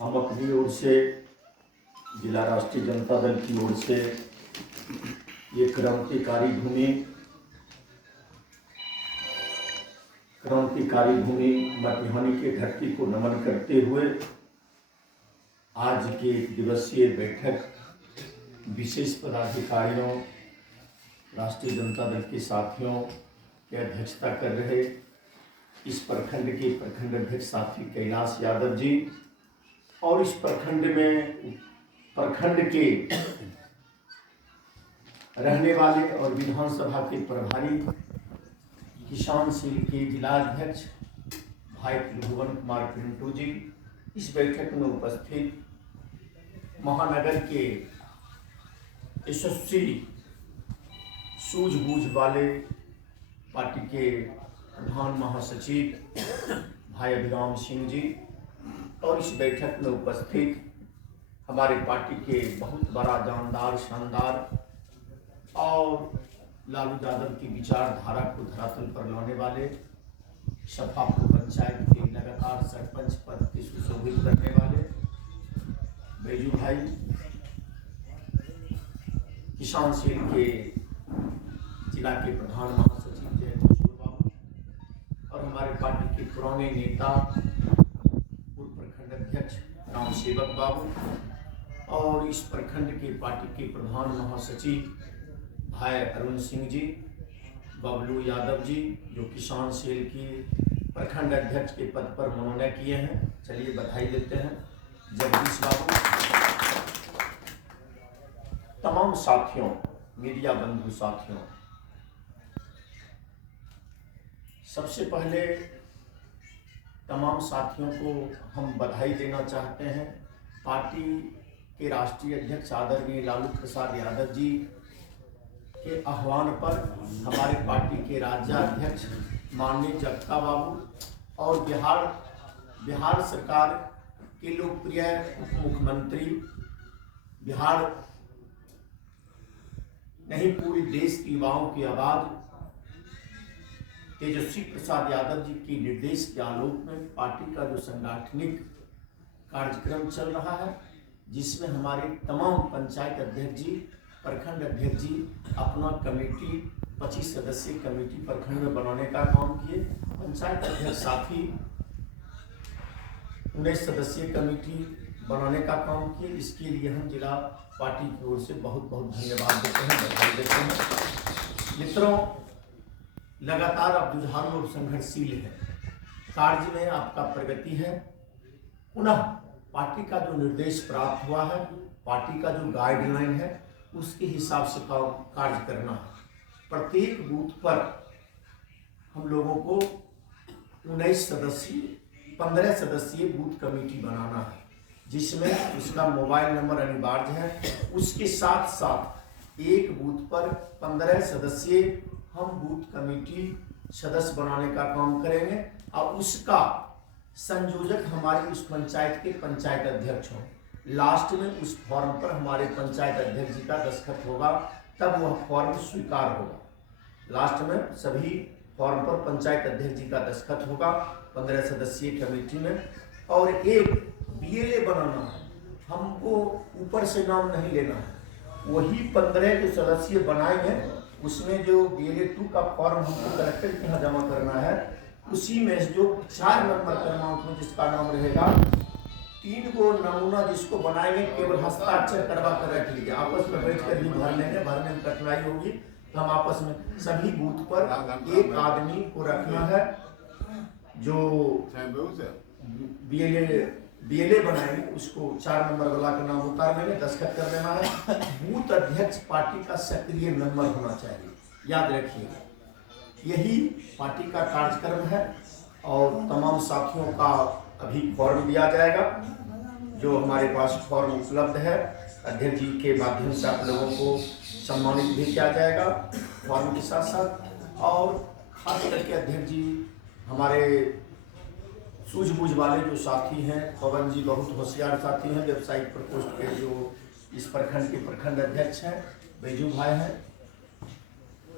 हम अपनी ओर से जिला राष्ट्रीय जनता दल की ओर से ये क्रांतिकारी भूमि मटिहानी के धरती को नमन करते हुए आज के दिवसीय बैठक विशेष पदाधिकारियों, राष्ट्रीय जनता दल के साथियों की अध्यक्षता कर रहे इस प्रखंड के प्रखंड अध्यक्ष साथी कैलाश यादव जी और इस प्रखंड के रहने वाले और विधानसभा के प्रभारी किसान सेल के जिलाध्यक्ष भाई त्रिभुवन कुमार पिंटू जी, इस बैठक में उपस्थित महानगर के यशस्वी सूझबूझ वाले पार्टी के प्रधान महासचिव भाई अभिराम सिंह जी और इस बैठक में उपस्थित हमारे पार्टी के बहुत बड़ा जानदार, शानदार और लालू यादव की विचारधारा को धरातल पर लाने वाले, सफापुर पंचायत के लगातार सरपंच पद के सुशोभित करने वाले बैजू भाई, किसान सेल के जिला के प्रधान महासचिव जय किशोर बाबू और हमारे पार्टी के पुराने नेता पूर्व प्रखंड अध्यक्ष राम सेवक बाबू और इस प्रखंड के पार्टी के प्रधान महासचिव भाई अरुण सिंह जी, बबलू यादव जी जो किसान सेल की प्रखंड अध्यक्ष के पद पर मनोनयन किए हैं, चलिए बधाई देते हैं। जगदीश बाबू, तमाम साथियों, मीडिया बंधु साथियों, सबसे पहले तमाम साथियों को हम बधाई देना चाहते हैं। पार्टी के राष्ट्रीय अध्यक्ष आदरणीय लालू प्रसाद यादव जी के आह्वान पर हमारे पार्टी के राज्याध्यक्ष माननीय जगता बाबू और बिहार सरकार के लोकप्रिय उप मुख्यमंत्री, बिहार नहीं पूरे देश के युवाओं की आवाज तेजस्वी प्रसाद यादव जी के निर्देश के आलोक में पार्टी का जो सांगठनिक कार्यक्रम चल रहा है, जिसमें हमारे तमाम पंचायत अध्यक्ष जी, प्रखंड अध्यक्ष जी अपना कमेटी 25 सदस्यीय कमेटी प्रखंड में बनाने का काम किए, पंचायत अध्यक्ष साथी 19 सदस्यीय कमेटी बनाने का काम किए। इसके लिए हम जिला पार्टी की ओर से बहुत बहुत धन्यवाद देते हैं, बधाई देते हैं। मित्रों, लगातार आप जुझारू और संघर्षशील है, कार्य में आपका प्रगति है। पुनः पार्टी का जो निर्देश प्राप्त हुआ है, पार्टी का जो गाइडलाइन है, उसके हिसाब से कार्य करना है। प्रत्येक बूथ पर हम लोगों को 15 सदस्यीय बूथ कमेटी बनाना है, जिसमें उसका मोबाइल नंबर अनिवार्य है। उसके साथ साथ एक बूथ पर 15 सदस्यीय हम बूथ कमेटी सदस्य बनाने का काम करेंगे और उसका संयोजक हमारे उस पंचायत के पंचायत अध्यक्ष हों। लास्ट में उस फॉर्म पर हमारे पंचायत अध्यक्ष जी का दस्तखत होगा, तब वह फॉर्म स्वीकार होगा। लास्ट में सभी फॉर्म पर पंचायत अध्यक्ष जी का दस्तखत होगा 15 सदस्यीय कमेटी में। और एक बीएलए बनाना है, हमको ऊपर से नाम नहीं लेना है, वही 15 जो सदस्य बनाएंगे उसमें जो BLA 2 का फॉर्म हमको कलेक्टर के यहाँ जमा करना है, उसी में जो 4 नंबर क्रमांक में जिसका नाम रहेगा, 3 गो नमूना जिसको बनाएंगे केवल हस्ताक्षर करवा कर रख लीजिए, आपस में बैठ कर भी भर लेंगे, भरने में कठिनाई होगी तो हम आपस में सभी बूथ पर एक आदमी को रखना है जो BLA बनाएंगे, उसको 4 नंबर वाला का नाम उतार लेंगे, दस्तखत कर देना है। बूथ अध्यक्ष पार्टी का सक्रिय मेंबर होना चाहिए, याद रखिएगा, यही पार्टी का कार्यक्रम है। और तमाम साथियों का अभी फॉर्म दिया जाएगा, जो हमारे पास फॉर्म उपलब्ध है, अध्यक्ष जी के माध्यम से आप लोगों को सम्मानित भी किया जाएगा फॉर्म के साथ साथ। और खास करके अध्यक्ष जी हमारे सूझबूझ वाले जो साथी हैं, पवन जी बहुत होशियार साथी हैं, वेबसाइट प्रकोष्ठ के जो इस प्रखंड के प्रखंड अध्यक्ष हैं, बैजू भाई हैं,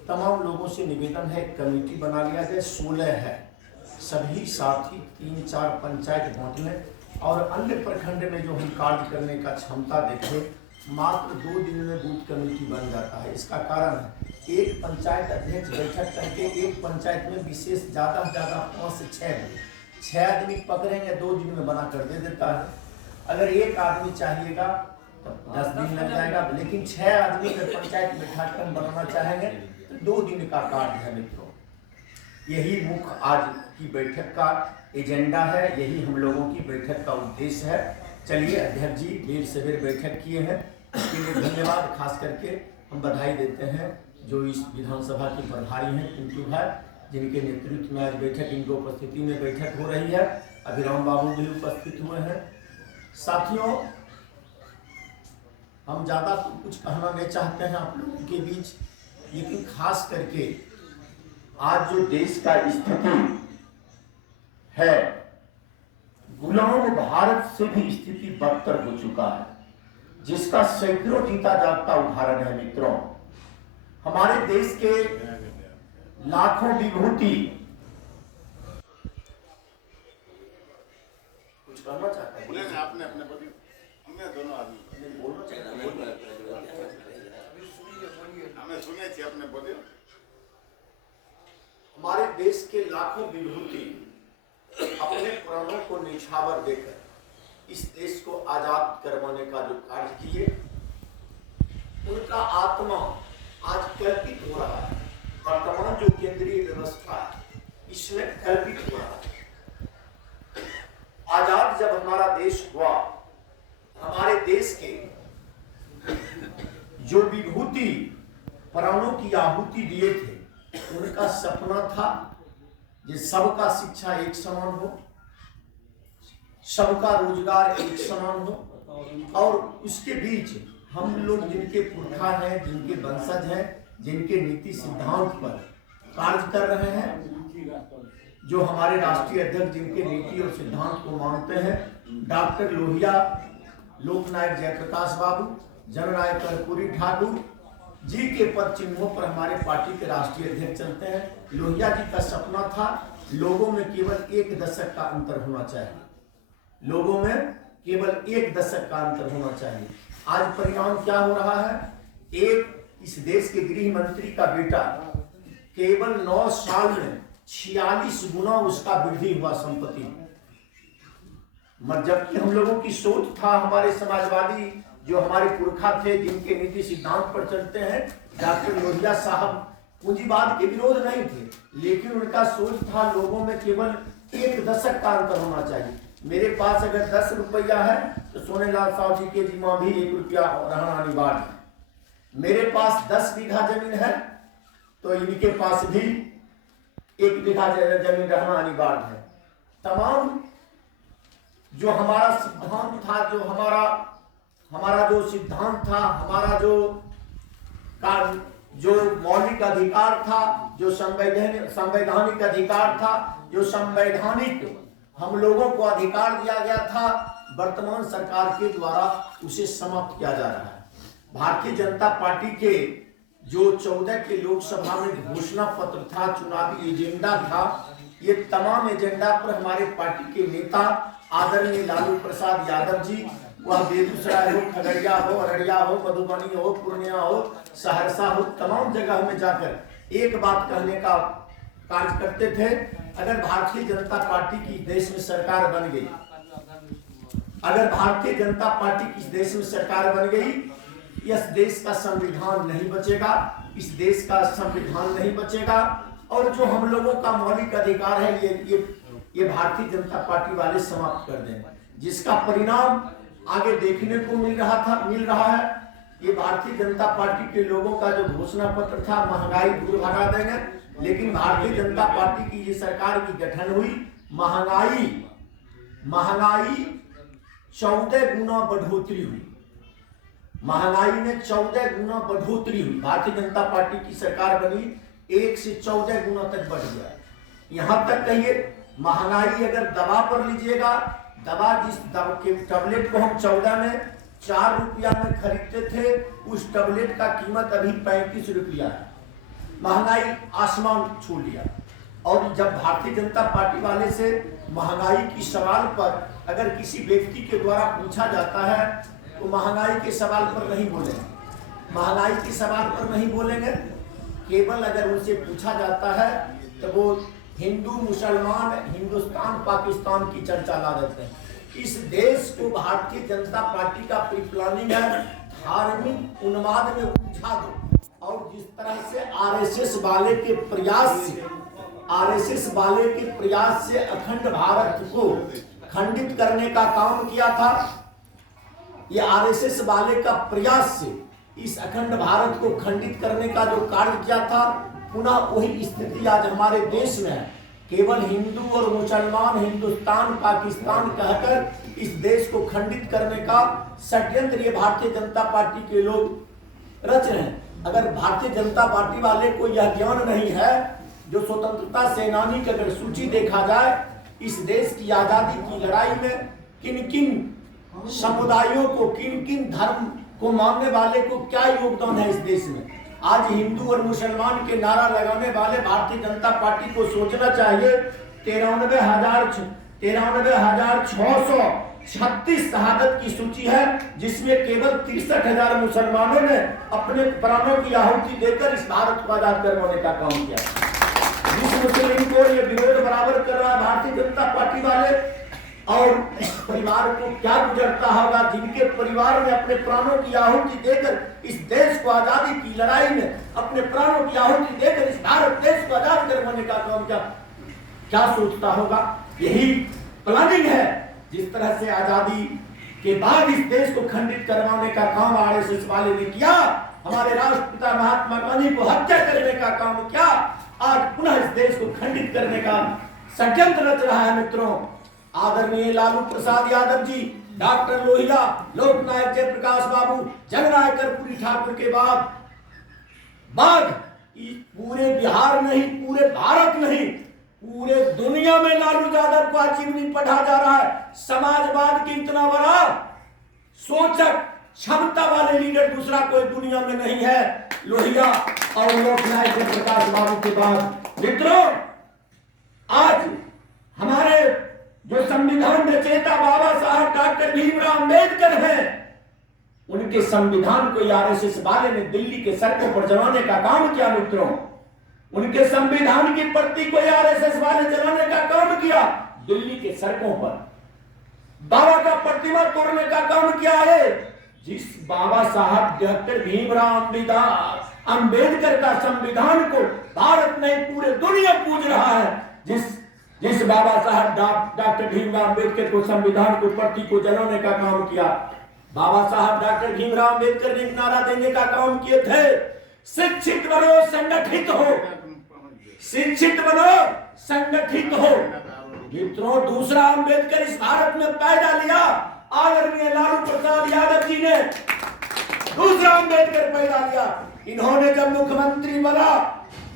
तमाम लोगों से निवेदन है कमेटी बना लिया जाए। 16 है, सभी साथी 3-4 पंचायत बांट लें, और अन्य प्रखंड में जो हम कार्य करने का क्षमता देखें, मात्र 2 दिन में बूथ कमेटी बन जाता है। इसका कारण है एक पंचायत अध्यक्ष बैठक करके एक पंचायत में विशेष ज़्यादा से ज़्यादा 5 से 6 आदमी पकड़ेंगे, 2 दिन में बना कर दे देता है। अगर एक आदमी चाहिएगा तो 10 दिन लग जाएगा, लेकिन 6 आदमी अगर पंचायत बैठा कर हम बनाना चाहेंगे तो 2 दिन का कार्य है मित्रों। यही मुख्य आज की बैठक का एजेंडा है, यही हम लोगों की बैठक का उद्देश्य है। चलिए अध्यक्ष जी देर सवेर बैठक किए हैं, इसके लिए धन्यवाद। खास करके हम बधाई देते हैं जो इस विधानसभा के प्रभारी हैं पिंटू भाई, जिनके नेतृत्व में आज बैठक, इनकी उपस्थिति में बैठक हो रही है। अभिराम बाबू भी उपस्थित हुए हैं। साथियों, हम ज़्यादा तो कुछ कहना नहीं चाहते हैं आप लोगों के बीच, लेकिन खास करके आज जो देश का स्थिति है, गुलाम भारत से भी स्थिति बदतर हो चुका है, जिसका सैकड़ों जीता जागता उदाहरण है मित्रों। हमारे देश के लाखों विभूति, कुछ कहना चाहते हैं? आपने अपने पति, हमने दोनों आदमी बोलना चाहिए, हमें सुने थे अपने पति। हमारे देश के लाखों विभूति अपने प्राणों को निछावर देकर इस देश को आजाद करवाने का जो कार्य किए, उनका आत्मा आज कल्पित हो रहा है। वर्तमान जो केंद्रीय व्यवस्था है इसमें कल्पित हो रहा है। आजाद जब हमारा देश हुआ, हमारे देश के जो विभूति प्राणों की आहुति दिए थे, उनका सपना था कि सबका शिक्षा एक समान हो, सबका रोजगार एक समान हो, और उसके बीच हम लोग जिनके पुरखा हैं, जिनके वंशज हैं, जिनके नीति सिद्धांत पर कार्य कर रहे हैं, जो हमारे राष्ट्रीय अध्यक्ष जिनके नीति और सिद्धांत को मानते हैं, डॉक्टर लोहिया, लोकनायक जयप्रकाश बाबू, जननायक कर्पूरी ठाकुर जी के पद चिन्हों पर हमारे पार्टी के राष्ट्रीय अध्यक्ष चलते हैं। लोहिया जी का सपना था लोगों में केवल 1 दशक का अंतर होना चाहिए, लोगों में केवल 1 दशक का अंतर होना चाहिए। आज परिणाम क्या हो रहा है? एक इस देश के गृह मंत्री का बेटा केवल 9 साल में 46 गुना उसका वृद्धि हुआ संपत्ति। जबकि हम लोगों की सोच था, हमारे समाजवादी जो हमारे पुरखा थे, जिनके नीति सिद्धांत पर चलते हैं, डॉक्टर लोहिया साहब पूंजीवाद के विरोध नहीं थे, लेकिन उनका सोच था लोगों में केवल 1 दशक का अंतर होना चाहिए। मेरे पास अगर 10 रुपया है तो सोनेलाल साहु जी के जिम्मा भी 1 रुपया रहना अनिवार्य है। मेरे पास 10 बीघा जमीन है तो इनके पास भी 1 बीघा जमीन रहना अनिवार्य है। तमाम जो हमारा सिद्धांत था, जो हमारा जो सिद्धांत था, हमारा जो मौलिक अधिकार था, जो संवैधानिक अधिकार था, जो संवैधानिक हम लोगों को अधिकार दिया गया था, वर्तमान सरकार के द्वारा उसे समाप्त किया जा रहा है। भारतीय जनता पार्टी के जो 14 के लोकसभा में घोषणा पत्र था, चुनावी एजेंडा था, ये तमाम एजेंडा पर हमारे पार्टी के नेता आदरणीय लालू प्रसाद यादव जी, वह बेगूसराय हो, खगड़िया हो, अररिया हो, मधुबनी हो, पूर्णिया हो, सहरसा हो, तमाम जगह में जाकर एक बात कहने का कार्य करते थे। अगर भारतीय जनता पार्टी की देश में सरकार बन गई, अगर भारतीय जनता पार्टी की देश में सरकार बन गई, इस देश का संविधान नहीं बचेगा, इस देश का संविधान नहीं बचेगा, और जो हम लोगों का मौलिक अधिकार है ये भारतीय जनता पार्टी वाले समाप्त कर देंगे, जिसका परिणाम आगे देखने को मिल रहा है। ये भारतीय जनता पार्टी के लोगों का जो घोषणा पत्र था, महंगाई दूर भगा देंगे, लेकिन भारतीय जनता पार्टी की ये सरकार की गठन हुई, महंगाई 14 गुना बढ़ोतरी हुई, महंगाई में 14 गुना बढ़ोतरी हुई। भारतीय जनता पार्टी की सरकार बनी, 1 से 14 गुना तक बढ़ गया। यहां तक कहिए महंगाई अगर दवा पर लीजिएगा, दवा जिस टैबलेट को हम 14 में 4 रुपया में खरीदते थे, उस टैबलेट का कीमत अभी 35 रुपया है। महंगाई आसमान छू लिया। और जब भारतीय जनता पार्टी वाले से महंगाई की सवाल पर अगर किसी व्यक्ति के द्वारा पूछा जाता है तो महंगाई के सवाल पर नहीं बोलेंगे, महंगाई के सवाल पर नहीं बोलेंगे। केवल अगर उनसे पूछा जाता है तो वो हिंदू मुसलमान, हिंदुस्तान पाकिस्तान की चर्चा ला देते हैं। इस देश को भारतीय जनता पार्टी का प्री प्लानिंग है धार्मिक उन्माद में उलझा दो, और जिस तरह से आरएसएस वाले के प्रयास से अखंड भारत को खंडित करने का काम किया था, ये आरएसएस वाले का प्रयास से इस अखंड भारत को खंडित करने का जो कार्य किया था, पुनः वही स्थिति आज हमारे देश में है। केवल हिंदू और मुसलमान, हिंदुस्तान पाकिस्तान कहकर इस देश को खंडित करने का षड्यंत्र ये भारतीय जनता पार्टी के लोग रच रहे हैं। अगर भारतीय जनता पार्टी वाले को यह ज्ञान नहीं है, जो स्वतंत्रता सेनानी की अगर सूची देखा जाए, इस देश की आजादी की लड़ाई में किन किन समुदायों को, किन किन धर्म को मानने वाले को क्या योगदान है इस देश में। आज हिंदू और मुसलमान के नारा लगाने वाले भारतीय जनता पार्टी को सोचना चाहिए 93,636 शहादत की सूची है, जिसमें केवल 63,000 मुसलमानों ने अपने प्राणों की आहुति देकर इस भारत को आजाद करवाने का काम किया। जिस मुस्लिम को ये विरोध बराबर कर रहा है भारतीय जनता पार्टी वाले, और परिवार को क्या गुजरता होगा जिनके परिवार में अपने प्राणों की आहुति देकर इस देश को आजादी की लड़ाई में अपने प्राणों की आहुति देकर इस भारत देश को आजाद करवाने का काम क्या सोचता होगा। यही प्लानिंग है। जिस तरह से आजादी के बाद इस देश को खंडित करवाने का काम आरएसएस वाले ने किया, हमारे राष्ट्रपिता महात्मा गांधी को हत्या करने का काम किया, आज पुनः इस देश को खंडित करने का षड्यंत्र रच रहा है। मित्रों, आदरणीय लालू प्रसाद यादव जी, डॉक्टर लोहिया, लोकनायक जयप्रकाश बाबू, जननायक कर्पूरी ठाकुर के बाद पूरे बिहार नहीं, पूरे भारत नहीं, पूरे दुनिया में लालू यादव को चिमनी पढ़ा जा रहा है। समाजवाद की इतना बड़ा सोचक क्षमता वाले लीडर दूसरा कोई दुनिया में नहीं है, लोहिया और लोकनायक जयप्रकाश बाबू के बाद। मित्रों, आज हमारे जो संविधान रचयिता बाबा साहब डॉक्टर भीमराव अंबेडकर हैं, उनके संविधान को आरएसएस वाले ने दिल्ली के सड़कों पर जलाने का काम किया। मित्रों, उनके संविधान की प्रति को आरएसएस वाले जलाने का काम किया दिल्ली के सड़कों पर। बाबा का प्रतिमा तोड़ने का काम किया है। जिस बाबा साहब डॉक्टर भीमराव अंबेडकर का संविधान को भारत नहीं पूरे दुनिया पूज रहा है, जिस बाबा साहब डॉक्टर भीमराव अंबेडकर को संविधान को प्रति को जलाने का काम किया, बाबा साहब डॉक्टर भीमराव अंबेडकर ने नारा देने का काम किए थे, शिक्षित बनो संगठित हो, शिक्षित बनो संगठित हो। मित्रों, दूसरा अंबेडकर इस भारत में पैदा लिया, आदरणीय लालू प्रसाद यादव जी ने दूसरा अंबेडकर पैदा लिया। इन्होंने जब मुख्यमंत्री बना,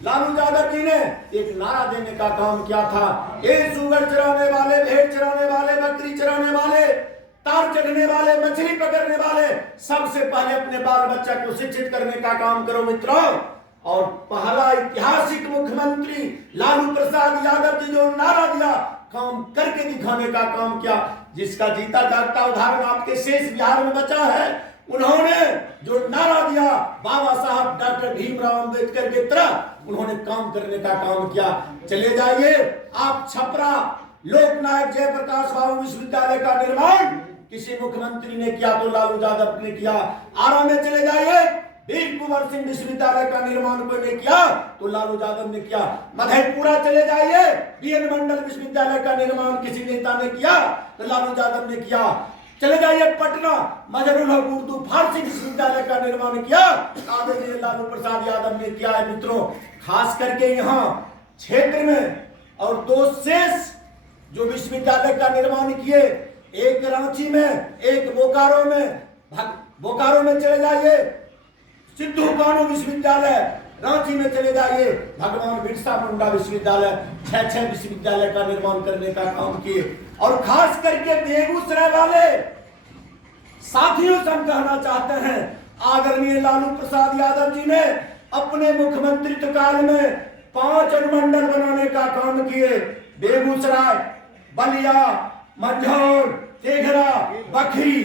लालू यादव जी ने एक नारा देने का काम किया था, ये सुअर चराने वाले, भेड़ चराने वाले, बकरी चराने वाले, तार चढ़ने वाले, मछली पकड़ने वाले, सबसे पहले अपने बाल बच्चा को शिक्षित करने का काम करो। मित्रों, और पहला ऐतिहासिक मुख्यमंत्री लालू प्रसाद यादव जी जो नारा दिया, काम करके दिखाने का काम किया, जिसका जीता जागता उदाहरण आपके शेष बिहार में बचा है। उन्होंने जो नारा दिया बाबा साहब डॉक्टर भीमराव अंबेडकर की तरह, उन्होंने काम करने का काम किया। चले जाइए आप छपरा, लोकनायक जयप्रकाश बाबू विश्वविद्यालय का निर्माण किसी मुख्यमंत्री ने किया तो लालू यादव ने किया। आरा में चले जाइए, वीर कुंवर सिंह विश्वविद्यालय का निर्माण कोई ने किया तो लालू यादव ने किया। मधेपुरा चले जाइए, बीएन मंडल विश्वविद्यालय का निर्माण किसी नेता ने किया तो लालू यादव ने किया। चले जाइए पटना, मजहरुल हक उर्दू फारसी विश्वविद्यालय का निर्माण किया, आदरणीय लालू प्रसाद यादव ने किया है। मित्रों, खास करके यहाँ क्षेत्र में और दो शेष जो विश्वविद्यालय का निर्माण किए, एक रांची में, एक बोकारो में। बोकारो में चले जाइए, सिद्धू कानू विश्वविद्यालय, रांची में चले जाइए, भगवान बिरसा मुंडा विश्वविद्यालय, 6 विश्वविद्यालय का निर्माण करने का काम किए। और खास करके बेगूसराय वाले साथियों से हम कहना चाहते हैं, आदरणीय लालू प्रसाद यादव जी ने अपने मुख्यमंत्रित्व काल में 5 अनुमंडल बनाने का काम किए। बेगूसराय, बलिया, मंझौर, तेघरा, बखरी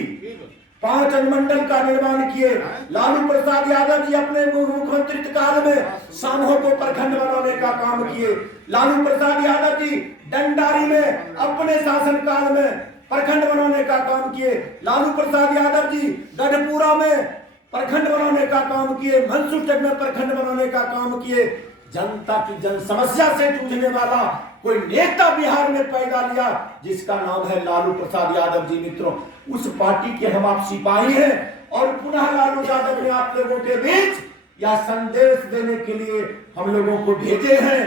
5 अनुमंडल का निर्माण किए। लालू प्रसाद यादव जी अपने मुख्यमंत्री काल में सामहो को प्रखंड बनाने का काम किए। लालू प्रसाद यादव जी डंडारी में अपने शासनकाल में प्रखंड बनाने का काम किए। लालू प्रसाद यादव जी गढ़पुरा में प्रखंड बनाने का काम किए। मंसूरटेक में प्रखंड बनाने का काम किए। जनता की जन समस्या से जूझने वाला कोई नेता बिहार में पैदा लिया जिसका नाम है लालू प्रसाद यादव जी। मित्रों, उस पार्टी के हम आप सिपाही हैं और पुनः लालू यादव ने आप लोगों के बीच यह संदेश देने के लिए हम लोगों को भेजे हैं।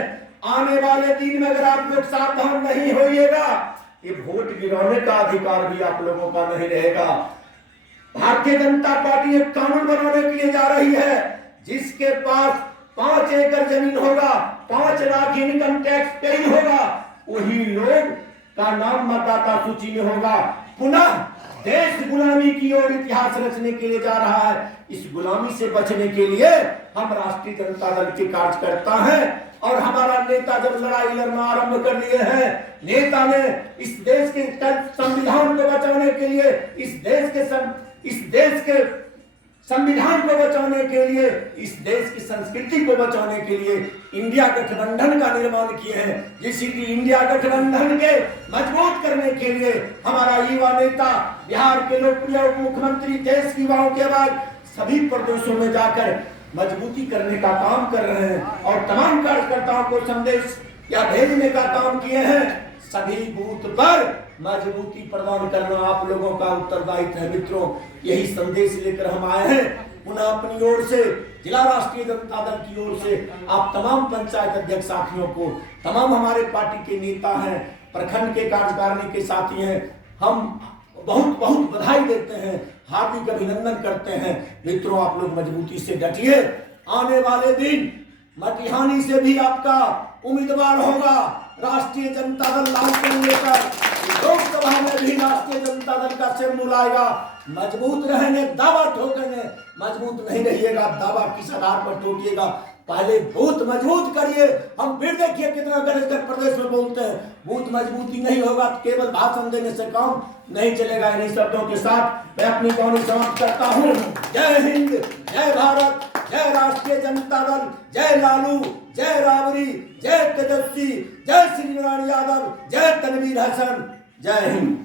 आने वाले दिन में अगर आप लोग सावधान नहीं होइएगा, ये वोट गिराने का अधिकार भी आप लोगों का नहीं रहेगा। भारतीय जनता पार्टी एक कानून बनाने के लिए जा रही है जिसके पास 5 एकड़ जमीन होगा, 5 लाख इनकम टैक्स पे होगा, वही लोग का नाम मतदाता सूची में होगा। पुनः देश गुलामी की ओर इतिहास रचने के लिए जा रहा है। इस गुलामी से बचने के लिए हम राष्ट्रीय जनता दल के कार्यकर्ता हैं और हमारा नेता जब लड़ाई लड़ना आरंभ कर लिए हैं, नेता ने इस देश के संविधान को बचाने के लिए, इस देश के संविधान को बचाने के लिए, इस देश की संस्कृति को बचाने के लिए इंडिया गठबंधन का निर्माण किए हैं। जिस इंडिया गठबंधन के मजबूत करने के लिए हमारा युवा नेता बिहार के लोकप्रिय उप मुख्यमंत्री देश की युवाओं के बाद सभी प्रदेशों में जाकर मजबूती करने का काम कर रहे हैं और तमाम कार्यकर्ताओं को संदेश या भेजने का काम किए हैं। सभी बूथ पर मजबूती प्रदान करना आप लोगों का उत्तरदायित्व है। मित्रों, यही संदेश लेकर हम आए हैं। पुनः अपनी ओर से जिला राष्ट्रीय जनता दल की ओर से आप तमाम पंचायत अध्यक्ष साथियों को, तमाम हमारे पार्टी के नेता हैं, प्रखंड के कार्यकारिणी के साथी हैं, हम बहुत बहुत बधाई देते हैं, हार्दिक अभिनंदन करते हैं। मित्रों, आप लोग मजबूती से डटिए। आने वाले दिन मटिहानी से भी आपका उम्मीदवार होगा राष्ट्रीय जनता दल लाल को लेकर। लोकसभा में भी राष्ट्रीय जनता दल का सिर मुलाएगा। मजबूत रहेंगे, दावा ठोकेंगे। मजबूत नहीं रहिएगा, दावा किस आधार पर ठोकिएगा? पहले बूथ मजबूत करिए। हम फिर देखिए कितना गणेश प्रदेश में बोलते हैं। बूथ मजबूती नहीं होगा तो केवल भाषण देने से काम नहीं चलेगा। इन्हीं शब्दों के साथ मैं अपनी वाणी समाप्त करता हूँ। जय हिंद, जय भारत, जय राष्ट्रीय जनता दल, जय लालू, जय राबड़ी, जय तेजस्वी, जय श्री नारायण यादव, जय तनवीर हसन, जय हिंद।